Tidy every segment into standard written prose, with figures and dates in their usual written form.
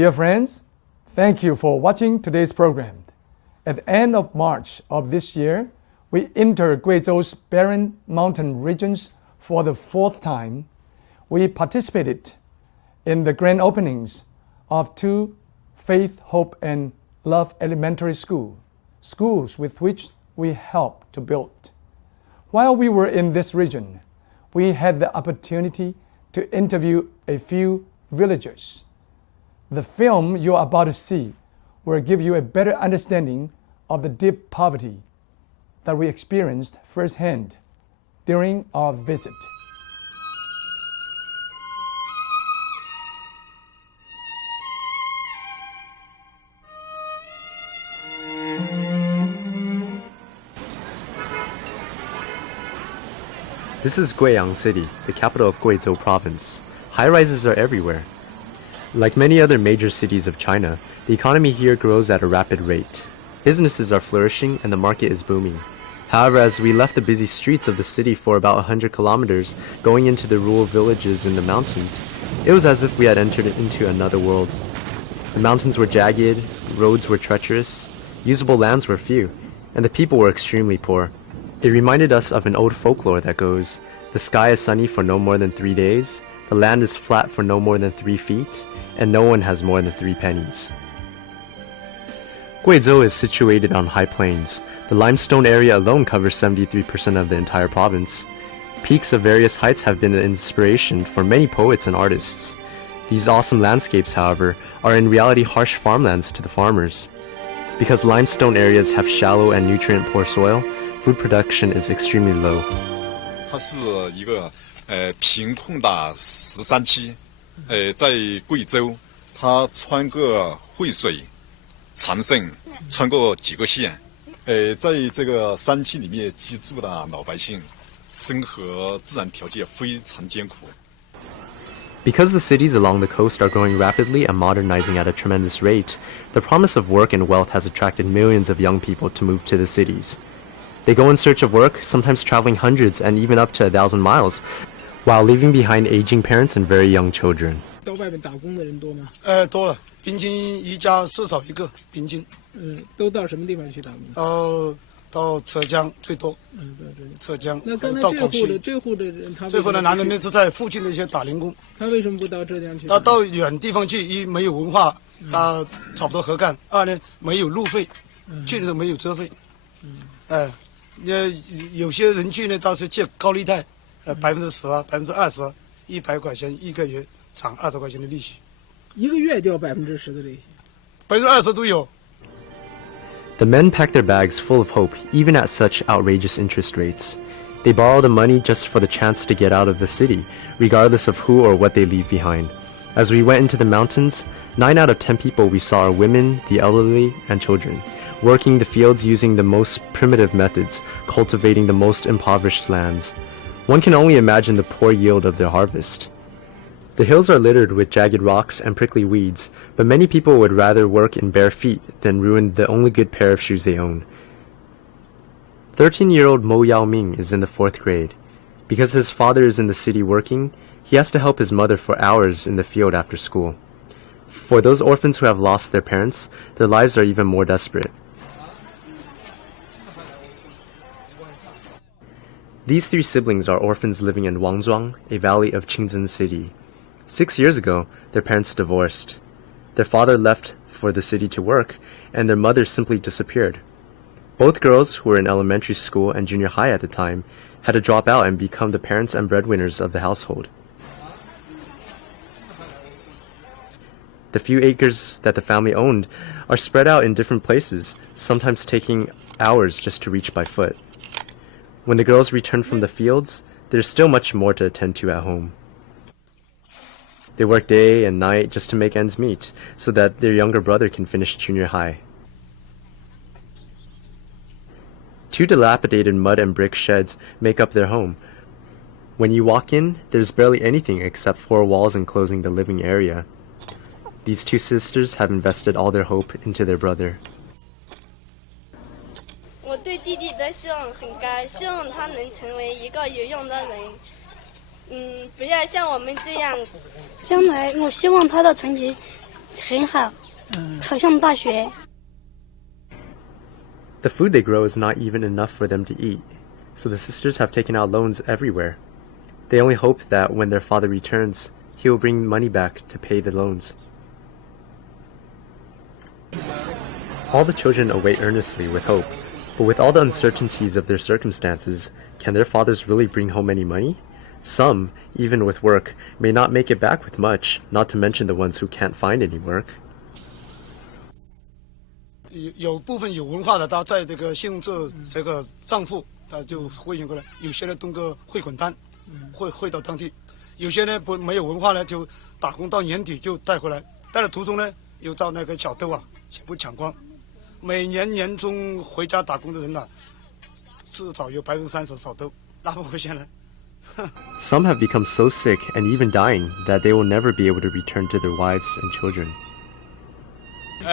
Dear friends, thank you for watching today's program. At the end of March of this year, we entered Guizhou's barren mountain regions for the fourth time. We participated in the grand openings of two Faith, Hope, and Love Elementary schools with which we helped to build. While we were in this region, we had the opportunity to interview a few villagers. The film you are about to see will give you a better understanding of the deep poverty that we experienced firsthand during our visit. This is Guiyang City, the capital of Guizhou Province. High-rises are everywhere. Like many other major cities of China, the economy here grows at a rapid rate. Businesses are flourishing and the market is booming. However, as we left the busy streets of the city for about 100 kilometers, going into the rural villages in the mountains, it was as if we had entered into another world. The mountains were jagged, roads were treacherous, usable lands were few, and the people were extremely poor. It reminded us of an old folklore that goes, the sky is sunny for no more than 3 days, the land is flat for no more than 3 feet, and no one has more than 3 pennies. Guizhou is situated on high plains. The limestone area alone covers 73% of the entire province. Peaks of various heights have been the inspiration for many poets and artists. These awesome landscapes, however, are in reality harsh farmlands to the farmers. Because limestone areas have shallow and nutrient-poor soil, food production is extremely low. 它是一个贫困的13区，在贵州，它穿过惠水、长胜，穿过几个县，在这个山区里面居住的老百姓，生活自然条件非常艰苦。 Because the cities along the coast are growing rapidly and modernizing at a tremendous rate, the promise of work and wealth has attracted millions of young people to move to the cities. They go in search of work, sometimes traveling hundreds and even up to 1,000 miles, while leaving behind aging parents and very young children. 到外面打工的人多吗？多了，平均一家至少一个，平均。都到什么地方去打工？到浙江最多。到这里。浙江。那刚才这户的人，他这户的男人呢是在附近的一些打零工。他为什么不到浙江去？他到远地方去，一没有文化，他找不到活干；二呢没有路费，去的都没有车费。有些人去呢，倒是借高利贷，10%啊，20%，100块钱一个月，偿20块钱的利息。一个月就要10%的利息？20%都有。 The men pack their bags full of hope, even at such outrageous interest rates. They borrow the money just for the chance to get out of the city, regardless of who or what they leave behind. As we went into the mountains, 9 out of 10 people we saw are women, the elderly, and children, working the fields using the most primitive methods, cultivating the most impoverished lands. One can only imagine the poor yield of their harvest. The hills are littered with jagged rocks and prickly weeds, but many people would rather work in bare feet than ruin the only good pair of shoes they own. 13-year-old Mo Yaoming is in the 4th grade. Because his father is in the city working, he has to help his mother for hours in the field after school. For those orphans who have lost their parents, their lives are even more desperate. These 3 siblings are orphans living in Wangzhuang, a valley of Qingzhen City. 6 years ago, their parents divorced. Their father left for the city to work, and their mother simply disappeared. Both girls, who were in elementary school and junior high at the time, had to drop out and become the parents and breadwinners of the household. The few acres that the family owned are spread out in different places, sometimes taking hours just to reach by foot. When the girls return from the fields, there's still much more to attend to at home. They work day and night just to make ends meet, so that their younger brother can finish junior high. 2 dilapidated mud and brick sheds make up their home. When you walk in, there's barely anything except 4 walls enclosing the living area. These 2 sisters have invested all their hope into their brother. 我对弟弟的希望很高，希望他能成为一个有用的人。不要像我们这样。将来我希望他的成绩很好，考上大学。 The food they grow is not even enough for them to eat, so the sisters have taken out loans everywhere. They only hope that when their father returns, he will bring money back to pay the loans. All the children await earnestly with hope, but with all the uncertainties of their circumstances, can their fathers really bring home any money? Some, even with work, may not make it back with much, not to mention the ones who can't find any work. 有部分有文化的，他在这个信用这个账户，他就汇钱过来；有些呢通过汇款单，汇到当地；有些呢没有文化呢，就打工到年底就带回来，带的途中呢又遭那个小偷啊全部抢光。每年年中回家打工的人呐、至少有30%小偷拿不回钱来。Some have become so sick and even dying that they will never be able to return to their wives and children.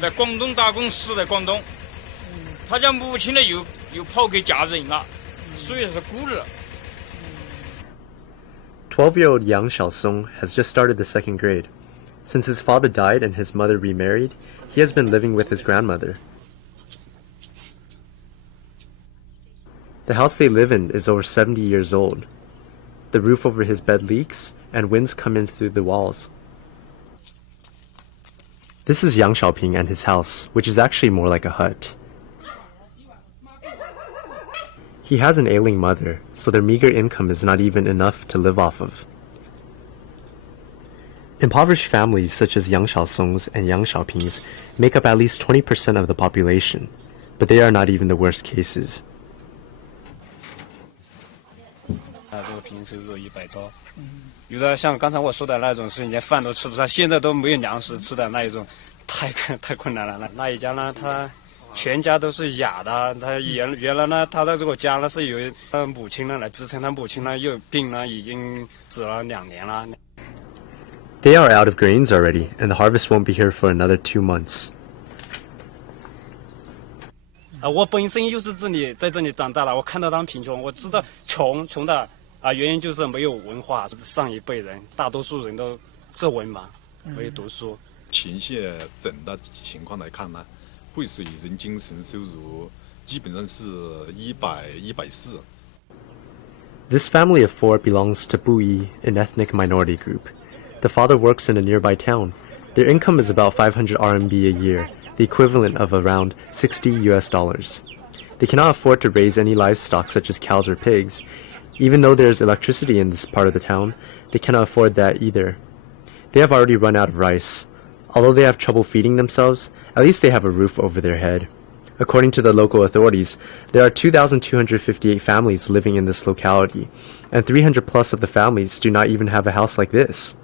在广东打工死在广东，他家母亲呢又跑给家人了，所以是孤儿。12-year-old Yang Xiaosong has just started the 2nd grade. Since his father died and his mother remarried, he has been living with his grandmother. The house they live in is over 70 years old. The roof over his bed leaks, and winds come in through the walls. This is Yang Xiaoping and his house, which is actually more like a hut. He has an ailing mother, so their meager income is not even enough to live off of. Impoverished families such as Yang Xiaosong's and Yang Xiaoping's make up at least 20% of the population, but they are not even the worst cases. 这个平均收入100多，有的像刚才我说的那种是连饭都吃不上，现在都没有粮食吃的那一种，太困难了。那一家呢，他全家都是哑的，他原来呢，他的这个家呢是由他母亲呢来支撑，他母亲呢又病了，已经死了2年了。They are out of grains already, and the harvest won't be here for another 2 months. 我本身就是在这里长大了，我看到他们贫穷，我知道穷的原因就是没有文化，上一辈人大多数人都是文盲，没有读书。全县整的情况来看呢，惠水人均收入基本上是140。This family of 4 belongs to Buyi, an ethnic minority group. The father works in a nearby town. Their income is about 500 RMB a year, the equivalent of around $60. They cannot afford to raise any livestock such as cows or pigs. Even though there is electricity in this part of the town, they cannot afford that either. They have already run out of rice. Although they have trouble feeding themselves, at least they have a roof over their head. According to the local authorities, there are 2,258 families living in this locality, and 300 plus of the families do not even have a house like this.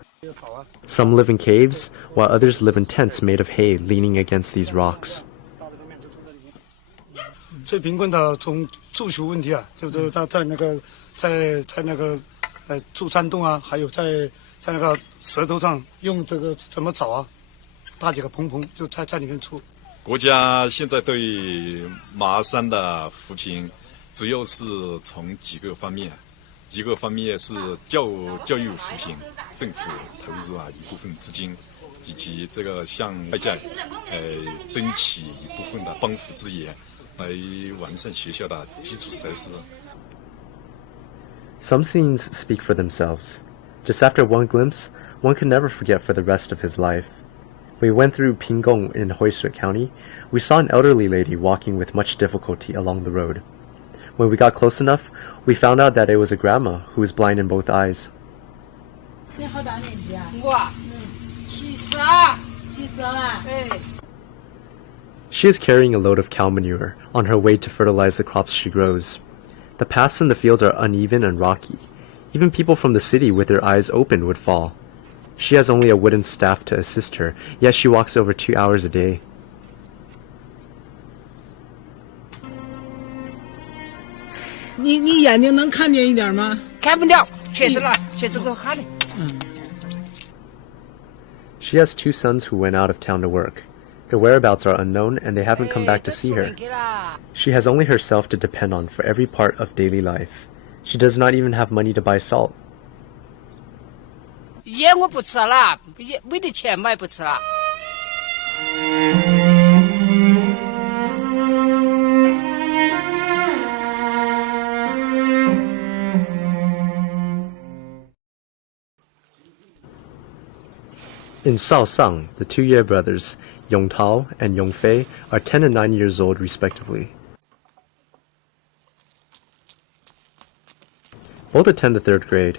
Some live in caves, while others live in tents made of hay leaning against these rocks. 最贫困的从住宿问题啊，就是他在那个住山洞啊，还有在那个石头上用这个怎么找啊，搭几个棚就在里面住。国家现在对马山的扶贫，主要是从几个方面。一个方面是教育扶贫，政府投入一部分资金，以及这个向外界争取一部分的帮扶资源，来完善学校的基础设施。Some scenes speak for themselves. Just after one glimpse, one could never forget for the rest of his life. When we went through Pingong in Huisui County, we saw an elderly lady walking with much difficulty along the road. When we got close enough, we found out that it was a grandma who was blind in both eyes. She is carrying a load of cow manure on her way to fertilize the crops she grows. The paths in the fields are uneven and rocky. Even people from the city with their eyes open would fall. She has only a wooden staff to assist her, yet she walks over 2 hours a day. 你眼睛能看见一点吗？看不了，确实够黑的。She has 2 sons who went out of town to work. Their whereabouts are unknown and they haven't come back to see her. She has only herself to depend on for every part of daily life. She does not even have money to buy salt. 盐我不吃了，没得钱买不吃了。In Shaosang, the two Ye brothers, Yong Tao and Yong Fei, are 10 and 9 years old respectively. Both attend the 3rd grade.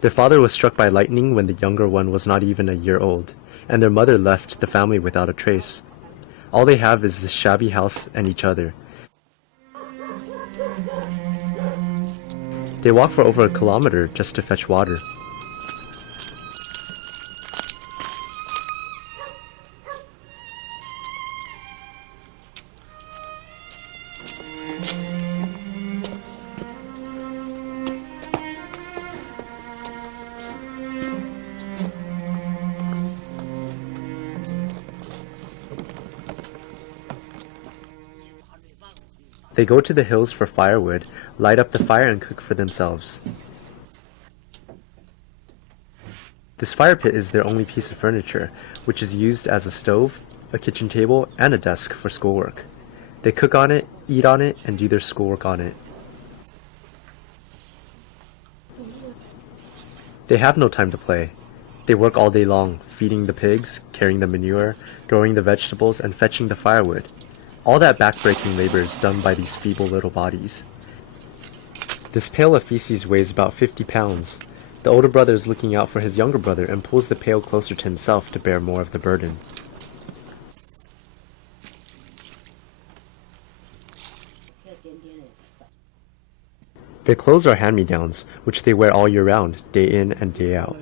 Their father was struck by lightning when the younger one was not even a year old, and their mother left the family without a trace. All they have is this shabby house and each other. They walk for over a kilometer just to fetch water. They go to the hills for firewood, light up the fire and cook for themselves. This fire pit is their only piece of furniture, which is used as a stove, a kitchen table, and a desk for schoolwork. They cook on it, eat on it, and do their schoolwork on it. They have no time to play. They work all day long, feeding the pigs, carrying the manure, growing the vegetables, and fetching the firewood. All that back-breaking labor is done by these feeble little bodies. This pail of feces weighs about 50 pounds. The older brother is looking out for his younger brother and pulls the pail closer to himself to bear more of the burden. Their clothes are hand-me-downs, which they wear all year round, day in and day out.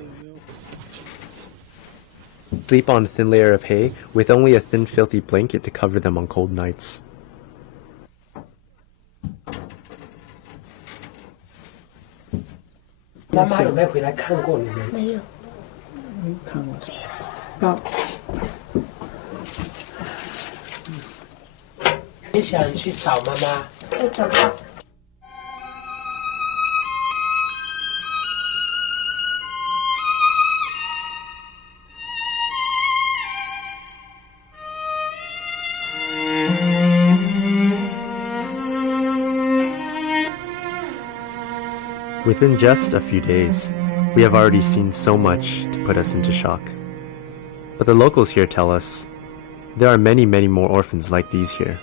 Sleep on a thin layer of hay, with only a thin filthy blanket to cover them on cold nights. Mama 有没有回来看过你们？没有。看过。好。你想去找妈妈？要找她。Within just a few days, we have already seen so much to put us into shock. But the locals here tell us there are many, many more orphans like these here.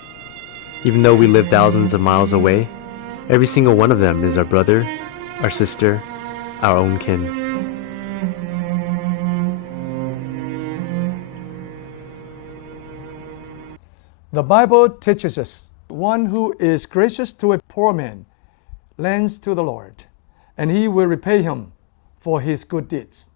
Even though we live thousands of miles away, every single one of them is our brother, our sister, our own kin. The Bible teaches us, one who is gracious to a poor man lends to the Lord, and he will repay him for his good deeds.